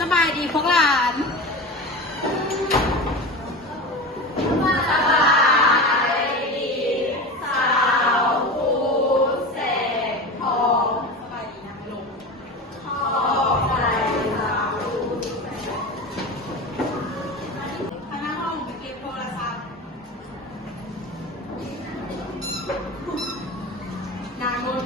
สบายดีพวกหลานสบายดีสาวผู้แสงทองสบายดีนะลุงขอบใจสาวผู้แสงคณะห้องไปเก็บโทรศัพท์นางนุช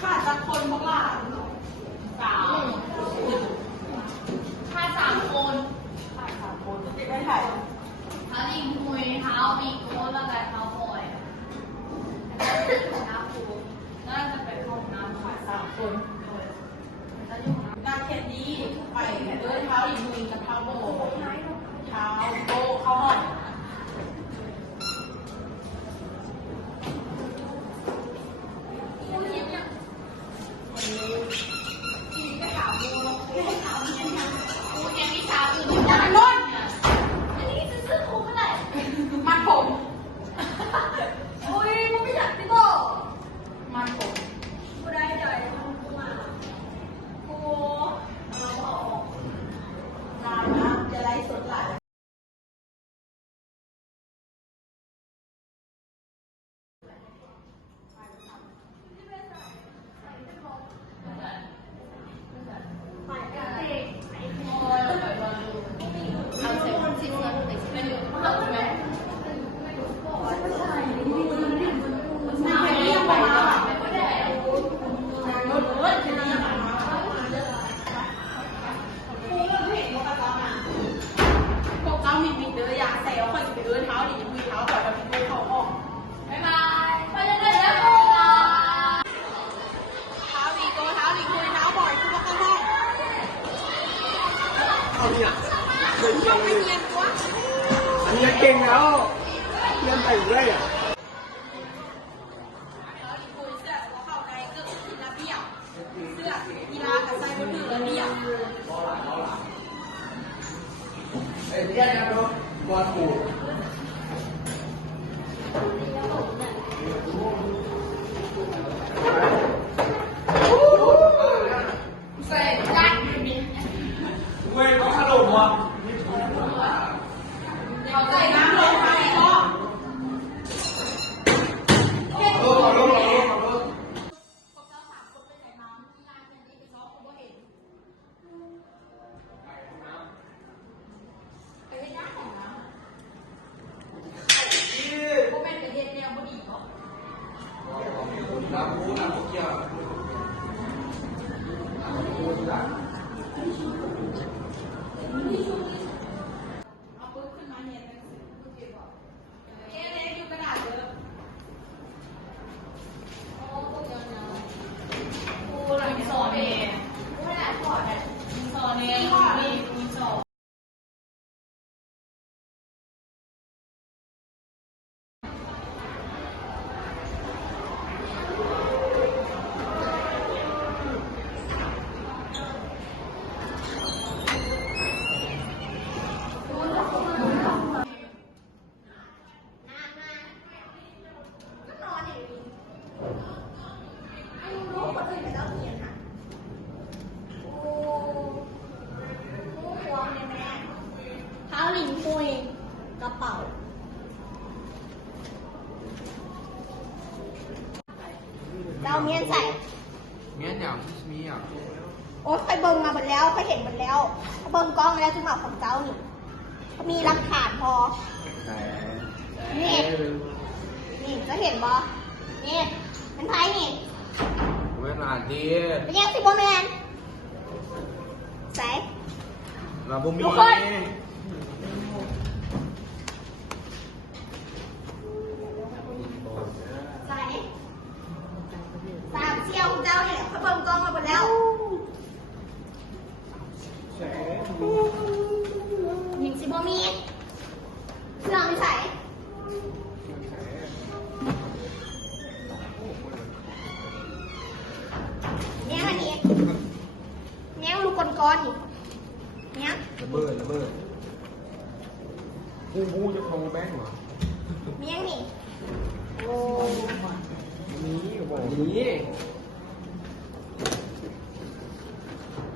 ขาดจากคนพวกหลานถ้า3 คนขาด3 คนติดไม่ถ่ายเท้าดิงคุยเท้ามีโค้ดแล้วก็เท้าบอยน้ำปูน่าจะเป็นห้องน้ำขาด3 คนนางเขียนดีไปด้วยเท้าดิงคุยกับเท้าโบเท้าโบเข้าห้องมันผมอุ้ยมึงไม่อยากที่บอกมันผมกูได้ใจกูมากูเราบอกนานนะจะไล่สดหลายเรียนเก่งแล้วเรียนไปเรื่อยอ่ะเสื้อกีฬากับใส่บนมือระเบียบเรียนนะเนาะบอลปูใส่ยัดเว้ยเขาขนมว่ะเอาใส่น้ำลงไปเนาะน้ำปูน้ำเกี่ยวเอาปุ๊บขึ้นมาเนี่ยเก็บบอกเอ๊ะเล็กอยู่กระดาษเยอะโอ้พวกเจ้าเนาะกูหลังสอนเองกูไม่ได้สอนเนี่ยสอนเองมีสอนกระเป๋าเราเมียนใส่ อย่างมีอย่าง โอ๊ยไปเบิ่งมาหมดแล้วไปเห็นหมดแล้วเบิ่งกล้องแล้วจุมาของเจ้านี่มีหลักฐานพอ แต่ นี่จะเห็นบ่นี่เป็นไพ่นี่ เวลาดี เป็นยังสิบแมนใส่ เราบ่มี ทุกคนใส่สามเชี่ยวของเจ้าเนี่ยเขาเบิ่งกล้องมาหมดแล้วหญิงสิบมีเครื่องไม่ใส่เนี่ยมันนี่เนี่ยลูกก้อนๆนี่เนี่ย ระเบิดกูจะคงแบงค์เหรอ เนี่ยนี่โอ้ นี่บอกนี่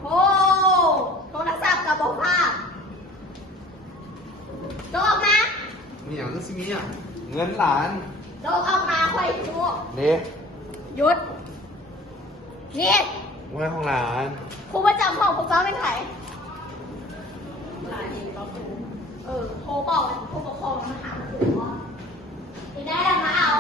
โหโทรศัพท์กับบอกภาพโดออกมา มีอย่างก็สิมีอ่ะเงินหลาน โดออกมาค่อยดู เนี่ย หยุดนี่ เงินของหลาน ครูประจำห้องพวกเจ้าเป็นใครโทรบอกผู้ปกครองมาถามครูว่าที่ได้แล้วมาเอา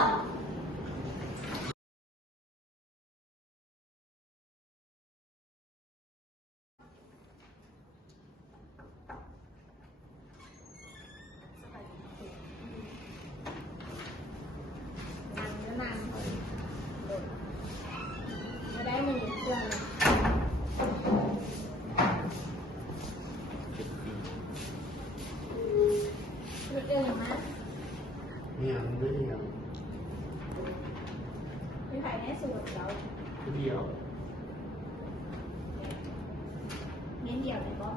นั่งมาได้มือเครื่องเลยเรื่องอย่างนั้น มีอย่างไม่มีอย่าง มีใครแน่สูตรเรา เดียว เน้นเดียวเลยก็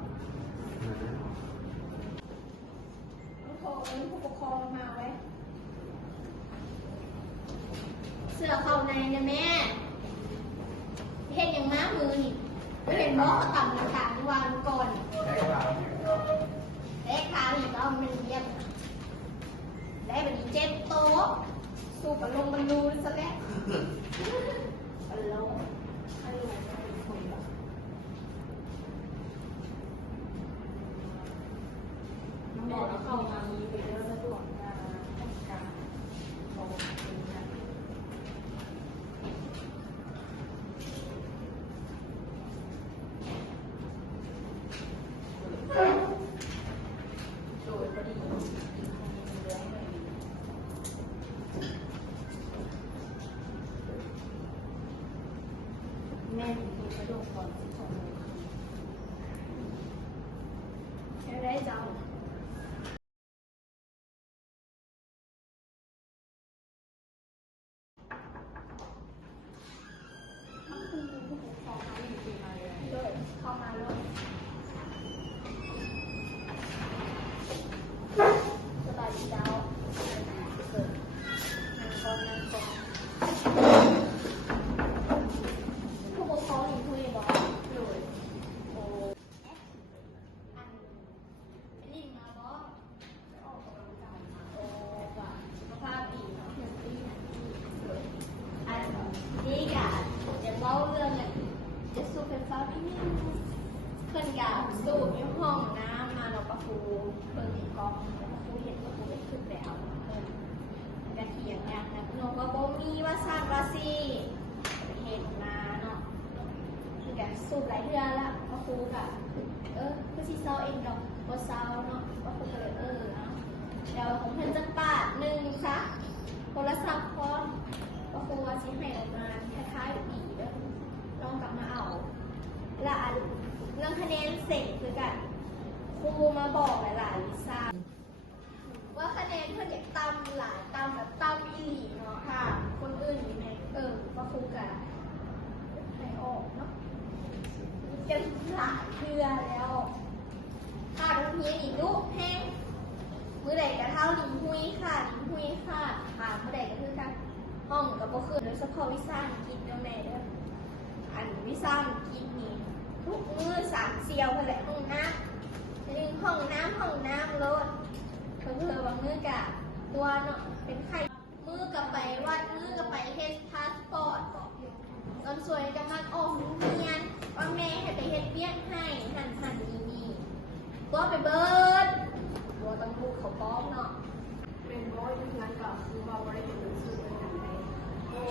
ต้องโทรเองผู้ปกครองมาไว้เสื้อเข้าในเนี่ยแม่เห็นอย่างม้ามือนี่ไม่เห็นบอกต่ำราคาที่วางก่อน ได้เปล่า เล็กขาอีกแล้วมันเยี่ยมได้แบบนี้เจ็บโต๊ะสู้กับลงบรรลุซะแล้วบรรลุน้องบอกแล้วเข้ามามีไปเยอะสะดวกการบอกโดยพอดีแม่ถึงดูสะดวกก่อน12 โมงแค่ได้เจ้าเลยเข้ามาเลยสบายดีเจ้าเกิดนั่งก่อนผู้ปกครองหญิงคุยบอกเลยโอ้อันนี้มาบอกออกกำลังกายมาโอ้ว่าสุขภาพดีเนาะเฮลตี้นะเลยอันนี้ก็จะเล่าเรื่องเนี่ยจะสูบไฟฟ้าพี่นี่เพื่อนกับสูบในห้องน้ำมาเราประตูเปิดกล้องประตูเห็นประตูเห็นขึ้นแล้วกระเทียมอย่างนะน้องก็บอกมีว่าสร้างราศีเห็นมาเนาะคือการสูบหลายเดือนละประตูกับคือซีเซาเองดอกก็เซาเนาะประตูก็เลยเนาะเดี๋ยวของเพื่อนจะปาดหนึ่งค่ะโทรศัพท์พร้อมประตูว่าชิ้นให้ออกมาคล้ายๆอีกเด้อลองกลับมาเอาและอันเรื่องคะแนนเสร็จคือกันครูมาบอกหลายๆวิชาว่าคะแนนเพื่อนอยากตำหลายตำแบบตำอีหลีเนาะค่ะคนอื่นอยู่ในประครูกันให้ออกเนาะจะหลายเดือนแล้วค่ะตรงนี้อีกลูกแห้งมือใดกระเท้าลิงหุยค่ะลิงหุยค่ะค่ะมือใดก็คือกันห้องกับบ่คืนโดยเฉพาะวิชาอังกฤษเดี๋ยวแม่เด้ออันวิชาอังกฤษนี่ทุกมือสามเซียวกันแหละห้องน้ำลืมห้องน้ำรถก็คือบางมือกับตัวเนาะเป็นไข้มือกับไปวัดมือกับไปเฮ็ดพาสปอร์ต ตอนสวยกำลังออกเรียนว่าแม่ให้ไปเฮ็ดเบี้ยกให้หันนี่ตัวไปเบิร์ดบัวต้องพูดเขาป้องเนาะเป็นบอยงานกับคือเราได้เป็นหนังสือเป็นอย่างไรโอ้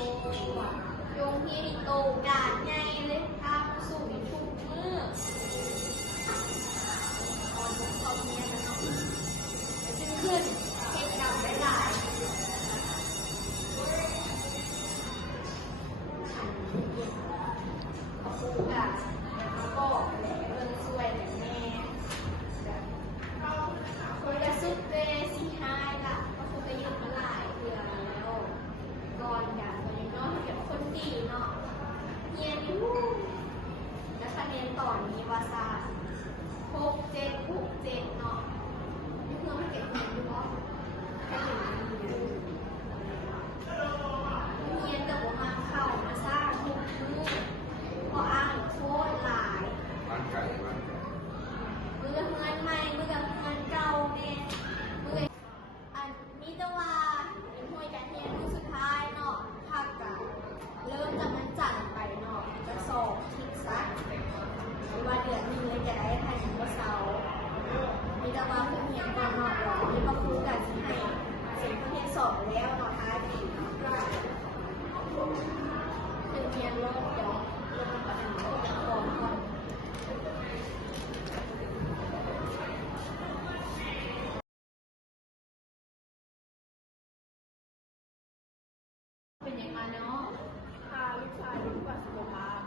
ยงพี่โตกาดไงเลยทำสู่ทุกมือตอนเขาเนี่ยนะเนาะจึงขึ้นเหตุการณ์หลายเขาพูดอะแล้วก็แหละเรื่องช่วยแหละแม่คนละสุดเลยสิฮายล่ะก็คงจะยืมมาหลายเดือนแล้วก่อนอย่างตอนนี้เนาะเก็บคนดีเนาะเรียนอยู่แล้วคะแนนต่อนี้ว่าซา6.7 เนาะนี่คือมันเก็บเงินอยู่เนาะแค่ถึงเรียนแต่ว่ามาเข้ามาสร้างทุกมื้อพออ้างโทษหลาย บ้านไก่บ้านไก่ มือเงินใหม่มือเงินเก่าเนี่ยมืออันนี้จะว่าเป็นมวยการเรียนรุ่นสุดท้ายเนาะภาคกะเริ่มจะมันจัดไปเนาะจะสอบคิดซักหรือว่าเดือนนี้จะได้ไทยถึงวันเสาร์มีจะว่าเพื่อนเรียนก่อนเนาะมีมาพูดกันให้เสร็จเพื่อนเรียนสอบแล้วเนาะท้ายปีเนาะเป็นเรียนรอบเดียวรอบประมาณก่อนเป็นยังไงเนาะพาลูกชายดูก่อนสุขภาพ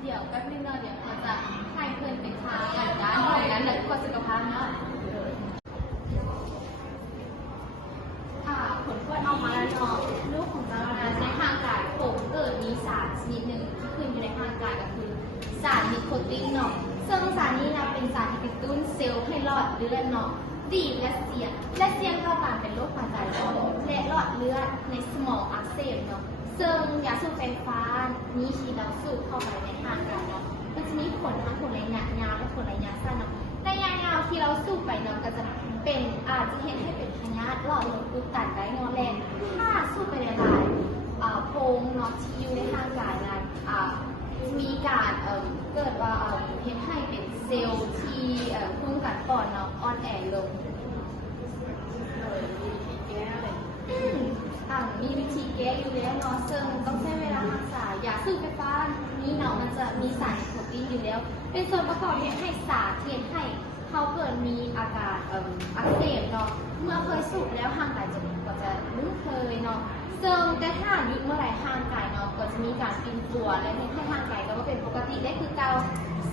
เดี๋ยวแป๊บนึงเนาะเดี๋ยวเราจะให้เพื่อนเป็นทางกันด้านของนั้นเลยก่อนสุขภาพเนาะผลตรวจออกมาแล้วเนาะลูกของเราในร่างกายผมเกิดมีสารชนิดหนึ่งที่ขึ้นอยู่ในร่างกายก็คือสารนิโคตินเนาะซึ่งสารนี้นะเป็นสารที่กระตุ้นเซลล์ให้หลอดเลือดเนาะดีดและเสี่ยงต่อการเป็นโรคหัวใจและหลอดเลือดในสมองอักเสบเนาะซึ่งยาสูบไฟฟ้านี้ที่เราสูบเข้าไปในร่างกายเนาะมันจะมีผลทั้งผลระยะยาวและผลระยะสั้นเนาะระยะยาวที่เราสูบไปเนาะก็จะเป็นอาจจะเห็นให้เป็นพยาธิหลอดลมอุดตันได้เนาะแรงถ้าสูบไปหลายโพรงเนาะที่อยู่ในร่างกายนั้นมีการเกิดว่าเห็นให้เป็นเซลล์ที่คุ้มกันปอดเนาะอ่อนแอลงมีวิธีแก้อยู่แล้วเนาะซึ่งต้องใช้เวลารักษายาสูบไฟฟ้านี้เนาะมันจะมีสารนิโคตินอยู่แล้วเป็นส่วนประกอบที่ให้สารที่ให้เขาเกิดมีอาการอักเสบเนาะเมื่อเคยสูบแล้วห่างกายก็จะลุ้นเคยเนาะซึ่งแต่ถ้าหยุดเมื่อไหร่ห่างกายเนาะก็จะมีการปินตัวและให้ห่างกายก็เป็นปกติได้คือเก่า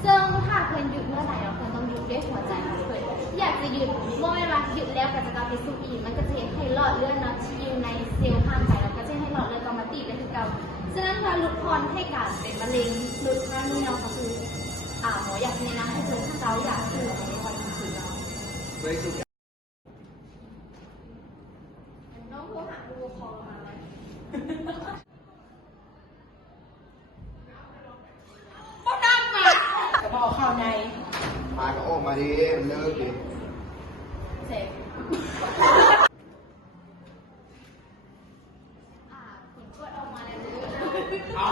ซึ่งถ้าเพิ่นหยุดเมื่อไหร่เนาะเพิ่นต้องหยุดด้วยหัวใจของเพิ่นอยากจะหยุดเมื่อเวลาหยุดแล้วก็จะกลับไปสูบอีกมันก็จะให้หลอดเลือดเนาะที่อยู่ในเซลล์ห่างกายเราก็จะให้หลอดเลือดกลับมาตีได้คือเก่าฉะนั้นการลดทอนให้การเป็นมะเร็งลดค่านี้เนาะก็คือหมออยากแนะนำให้เพิ่นถ้าเราอยากสูบในวันคืนเนาะน้องโทรหาดูคอมาไหมก็ดังมาจะบอกข่าวในมาก็ออกมาดิเลิกดิเสร็จผลตรวจออกมาแล้วเอา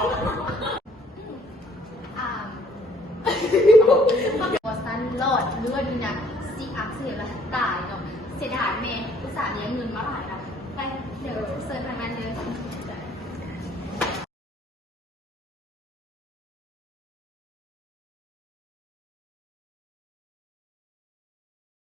ตัวสั้นหลอดเลือดนี่นะซีอักเสบแล้วตายเนาะเสียดายแม่อุตส่าห์เลี้ยงเงินมาหลายล้าน